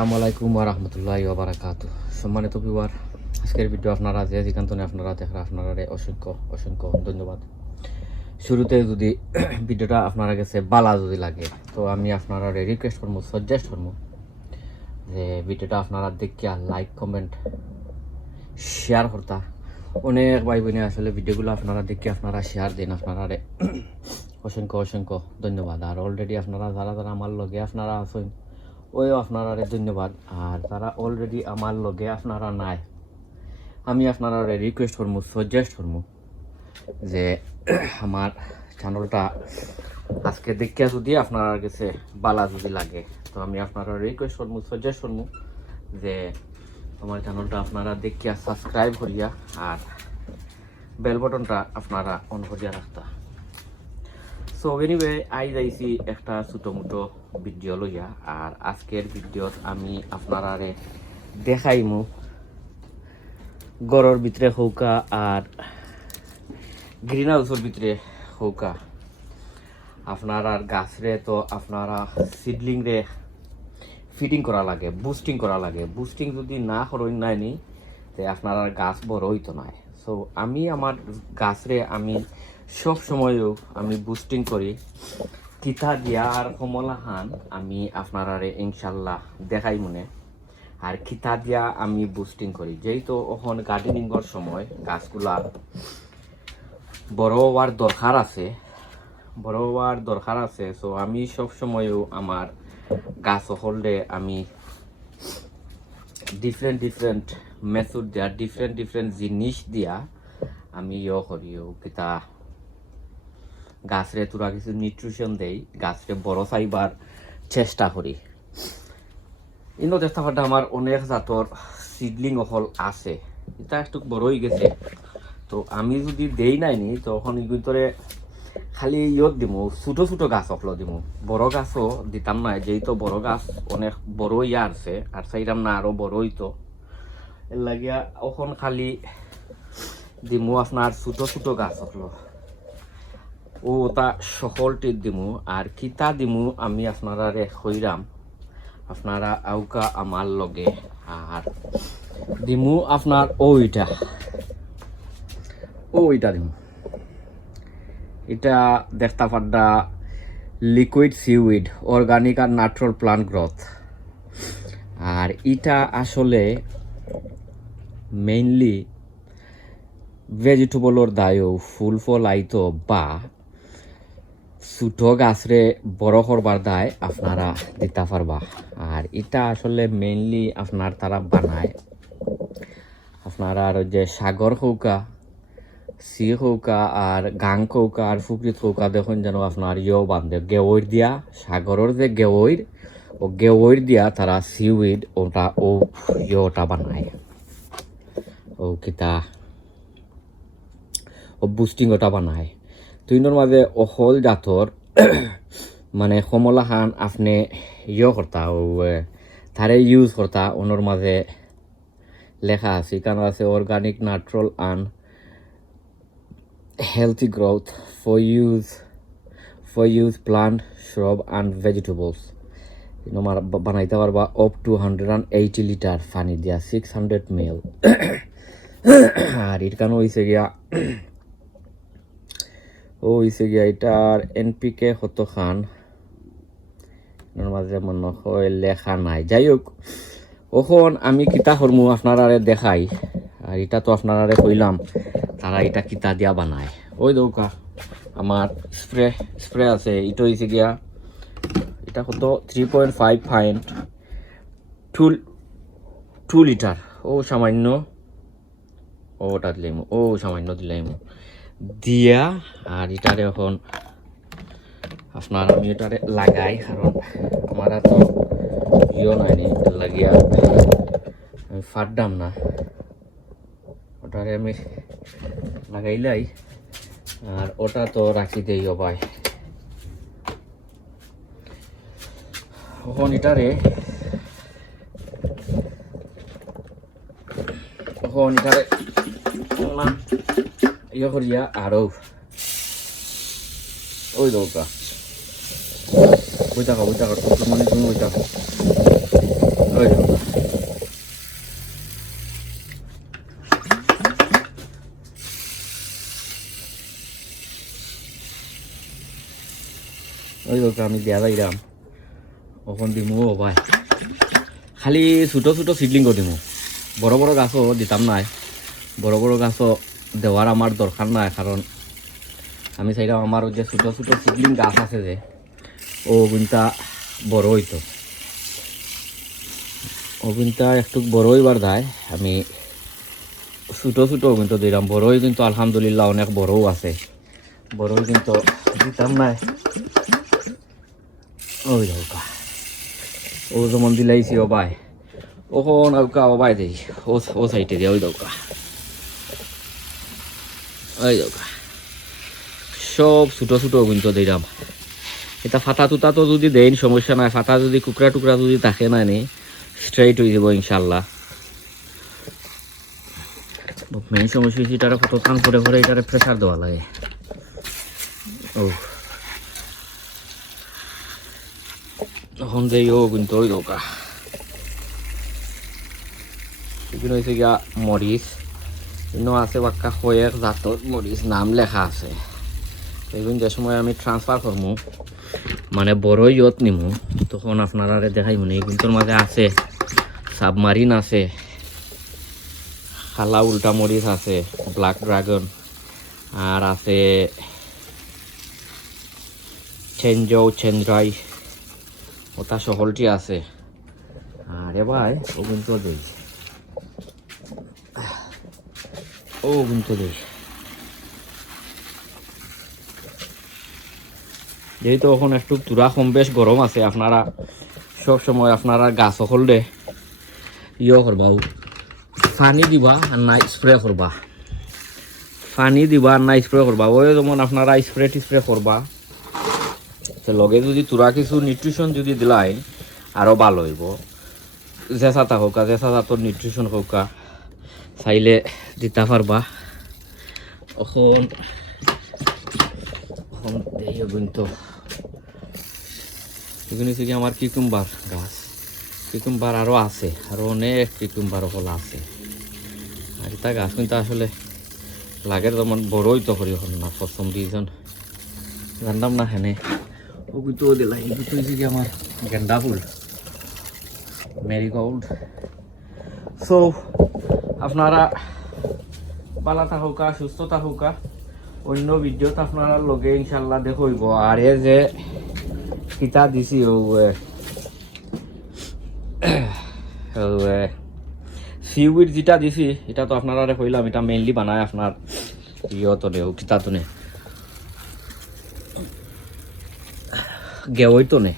আসসালামু আলাইকুম ওয়া রাহমাতুল্লাহি ওয়া বারাকাতুহু। সম্মানিত ভিউয়ার, আজকের ভিডিও আপনারা যেখান থেকে আপনারা দেখেন আপনারা অসংখ্য অসংখ্য ধন্যবাদ। শুরুতে যদি ভিডিওটা আপনারা কাছে ভালো যদি লাগে তো আমি আপনারা রিকোয়েস্ট করবো, সাজেস্ট করবো যে ভিডিওটা আপনারা দেখিয়া লাইক কমেন্ট শেয়ার করতা। অনেক ভাই বোনে আসলে ভিডিওগুলো আপনারা দেখি আপনারা শেয়ার দিন, আপনারা অসংখ্য অসংখ্য ধন্যবাদ। আর অলরেডি আপনারা যারা যারা আমার লগে আপনারা আছেন ওইও আপনারা ধন্যবাদ। আর যারা অলরেডি আমার লগে আপনারা নাই, আমি আপনারা রিকোয়েস্ট করবো, সাজেস্ট করবো যে আমার চ্যানেলটা আজকে দেখিয়া যদি আপনার কাছে ভালো যদি লাগে তো আমি আপনারা রিকোয়েস্ট করবো, সাজেস্ট করবো যে আমার চ্যানেলটা আপনারা দেখিয়া সাবস্ক্রাইব করিয়া আর বেল বটনটা আপনারা অন করিয়া রাখতা। সো এনিওয়ে আই যাইছি একটা ছোটো মোটো ভিডিও লইয়া। আর আজকের ভিডিওত আমি আপনারা দেখাইমু গড়ের ভিতরে হৌকা আর গ্রিন হাউসের ভিতরে হৌকা আপনারা গাছরে তো আপনারা সিডলিং রে ফিডিং করা লাগে, বুস্টিং করা লাগে। বুস্টিং যদি না করেন নাইনি তো আপনারা গাছ বড় হইতো নাই। সো আমি আমার গাছরে আমি সব সময়ও আমি বুস্টিং করি কিতা দিয়া আর কমলা হান আমি আপনারা ইনশাল্লাহ দেখাই মনে। আর কিতা দিয়া আমি বুস্টিং করি যেহেতু এখন গার্ডেনিংয়ের সময় গাছগুলা বড় হওয়ার দরকার আছে, বড় হওয়ার দরকার আছে। সো আমি সব সময়ও আমার গাছ হলডে আমি ডিফারেন্ট মেথড দিয়া ডিফারেন্ট জিনিস দিয়া আমি করিও কিতা গাছরে তোরা কিছু নিউট্রিশন দেই, গাছরে বড় চাইবার চেষ্টা করি। ইনো চেষ্টা করতে আমার অনেক জাতর সিডলিং হল আছে, এটা একটু বড় হয়ে গেছে। তো আমি যদি দেই নাইনি তখন ভিতরে খালি দিমু ছোটো ছোটো গাছ হলো দিমু, বড় গাছও দিতাম না। যেহেতু বড় গাছ অনেক বড় ইয়া আছে আর চাইতাম না আরো বড় হইতো, এর লাগিয়া এখন খালি দিমু আপনার ছোটো ছোটো গাছ হলো ও তা সকলটি দিমু। আর কিতা দিমু আমি আপনারা হইরাম, আপনারা আউকা আমার লগে। আর দিমু আপনার ওইটা দিমু, এটা দেখতে পাড্ডা লিকুইড সিউইড অর্গানিক আর ন্যাচারাল প্লান্ট গ্রোথ। আর এটা আসলে মেইনলি ভেজিটেবলর দায়ও ফুল ফল আইতো বা ছোটো গাছরে বড় করবার দায় আপনারা দিতে পারবা। আর এটা আসলে মেইনলি আপনার তারা বানায় আপনারা আর যে সাগর হৌকা সি হৌকা আর গাং হৌকা আর ফুকরিত হৌকা দেখুন যেন আপনার বান্ধে গেওয়র দিয়া সাগরের যে গেওয়র দিয়া তারা সিউইড ওটা ওটা বানায় ও কিতা ও বুস্টিং ওটা বানায়। তুইনোর মাঝে অহল জাতর মানে কমলা খান আপনি করতা ও তারে ইউজ করতা। ওনোর মাঝে লেখা আছে কারণ আছে organic natural and healthy growth for use plant shrub and vegetables. তোমার বানাইতে পারবা up to 180 লিটার পানি দিয়া 600 ml। আর এর কারণ হইছে গিয়া এটার NPK কত খান এর মাঝে মনে হয় লেখা নাই। যাই হোক ওখন আমি কিতা করমু আপনারা দেখাই। আর এটা তো আপনারা কইলাম তারা এটা কিতা দিয়া বানায়। ওই দৌকা আমার স্প্রে আছে, এটা হয়েছে গিয়া এটা কত 3.5 pint 2 লিটার ও সামান্য ওটা দিলাম সামান্য দিলাম দিয়া। আর এটারে এখন আপনার আমি এটারে লাগাই কারণ আমার তো নাইনি লাগিয়া আমি ফাটদাম না, ওটারে আমি লাগাইলাই। আর ওটা তো রাখি দেই ভাই। এখন এটারে করিয়া আরো ওই দৌকা বই থাকো মানে তুমি বই থাকো ওই দেখো ওই দেখো আমি দেয়া যাইলাম ওখান দিমু ও ভাই খালি ছোট ছোট সিডলিংও দিমু বড় বড় গাছও দিতাম নাই বড় বড় গাছও দেওয়ার আমার দরকার নাই কারণ আমি চাইলাম আমার যে ছোট ছোট সিডলিং গাছ আছে যে ও গুণটা বড় হইতো ও গুণটা একটু বড় হইবার দেয় আমি ছোট ছোট কিন্তু দিলাম বড়ই কিন্তু আলহামদুলিল্লাহ অনেক বড়ও আছে বড়ই কিন্তু দিতাম নাই ওই দৌকা ও যেমন দিলাইছি ও ভাই ওখন আউকা ও ভাই দেই ও সাইডে দিয়ে ওই দৌকা ওই দৌকা সব ছোট ছোট কিন্তু দিলাম এটা ফাটা টুটা তো যদি দেন সমস্যা নাই ফাটা যদি কুকরা টুকরা যদি থাকে না নি স্ট্রেইট হয়ে যাব ইনশাল্লাহ মেইন সমস্যা হচ্ছে এটারে কত টান করে করে এটারে প্রেসার দেওয়া লাগে ও তখন যে ও কিন্তু ওই দৌকা এগুলো হয়েছে গিয়া মরিচ এগুলো আছে বাক্কা কয়েক জাতর মরিচ নাম লেখা আছে এগুলো যে সময় আমি ট্রান্সফার করবো মানে বড় ইয়ত নিমু তখন আপনারা দেখাই মনে এগুলোর মাঝে আছে সাবমারিন আছে খালা উল্টা মরিচ আছে ব্ল্যাক ড্রাগন আর আছে চেঞ্জৌ চেন্দ্রাই ওটা সকলটি আছে আর এবার ও কিন্তু দেই ও কিন্তু দেই যেহেতু এখন একটু তুরা কম বেশ গরম আছে আপনারা সব সময় আপনারা গাছ সকলে করবা পানি দিবা আর না স্প্রে করবা পানি দিবা আর না স্প্রে করবা ওই যেমন আপনারা স্প্রে টিস্প্রে করবা লগে যদি তুরা কিছু নিউট্রিশন যদি দিলাই আরও ভালো হইব জেসাতা হোকা জেসাতা তোর নিউট্রিশন হোকা চাইলে দিতে পারবা এখন কিন্তু এগুলো হচ্ছে কি আমার কিকুম্বার গাছ কিকুম্বার আরও আছে আরও অনেক কিকুম্বার হল আছে আর এটা গাছ কিন্তু আসলে লাগে যেমন বড়ই তো করি হল না প্রথম দুইজন জানতাম না হেনে ও কিন্তু দিলাই কিন্তু হচ্ছে কি আমার গেন্দা ফুল মেরিগোল্ড সো আপনারা ভালো থাকুকা সুস্থ থাকুকা অন্য ভিডিওত আপনারা লগে ইনশাল্লাহ দেখইব আর এ যে কিতা দিছি ও সিউইড যেটা দিছি এটা তো আপনারা কইলাম এটা মেইনলি বানায় আপনার ইয়তো নে কিতা তো নে গেওই তো নে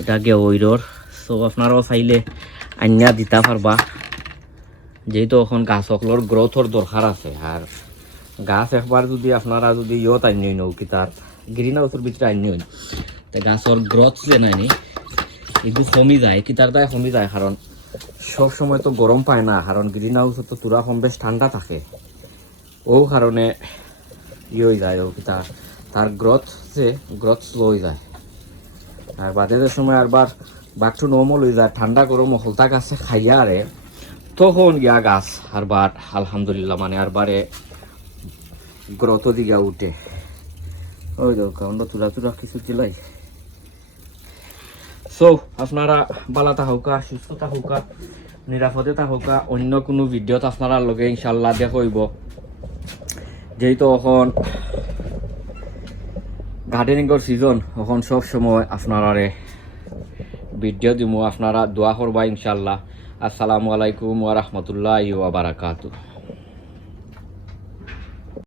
এটা গেওইরর সো আপনারাও চাইলে আইনা দিতে পারবা যেহেতু এখন গাছকলোর গ্রোথর দরকার আছে আর গাছ একবার যদি আপনারা যদি ইয়ত আনি নৌ কি তার গ্রিন হাউসের ভিতরে আনি হইন তো গাছর গ্রোথ যে নাইনি এগুলো কমি যায় কি তার দায় কমি যায় কারণ সব সময় তো গরম পায় না কারণ গ্রিন হাউসে তো তুরা কম বেশ ঠান্ডা থাকে ও কারণে হয়ে যায় ও কি তার গ্রোথ স্লো হয়ে যায় আর বাদের সময় আরবার বাঘটু নর্মাল হয়ে যায় ঠান্ডা গরম হলতা গাছে খাইয়া আরে তখন গিয়া গাছ আরবার আলহামদুলিল্লাহ মানে আরবারে গ্রত দিকে উঠে ওই দেখো আমরা তুলা তুলা কিছু দিলাই সো আপনারা ভালো থাকুকা সুস্থ থাকুকা নিরাপদে থাকুকা অন্য কোনো ভিডিওত আপনারা লগে ইনশাল্লাহ দেখইব যেহেতু এখন গার্ডেনিংয়ের সিজন এখন সব সময় আপনারা ভিডিও দিব আপনারা দোয়া করবা ইনশাল্লাহ আসসালামু আলাইকুম ওয়া রাহমাতুল্লাহি ওয়া বারাকাতুহু।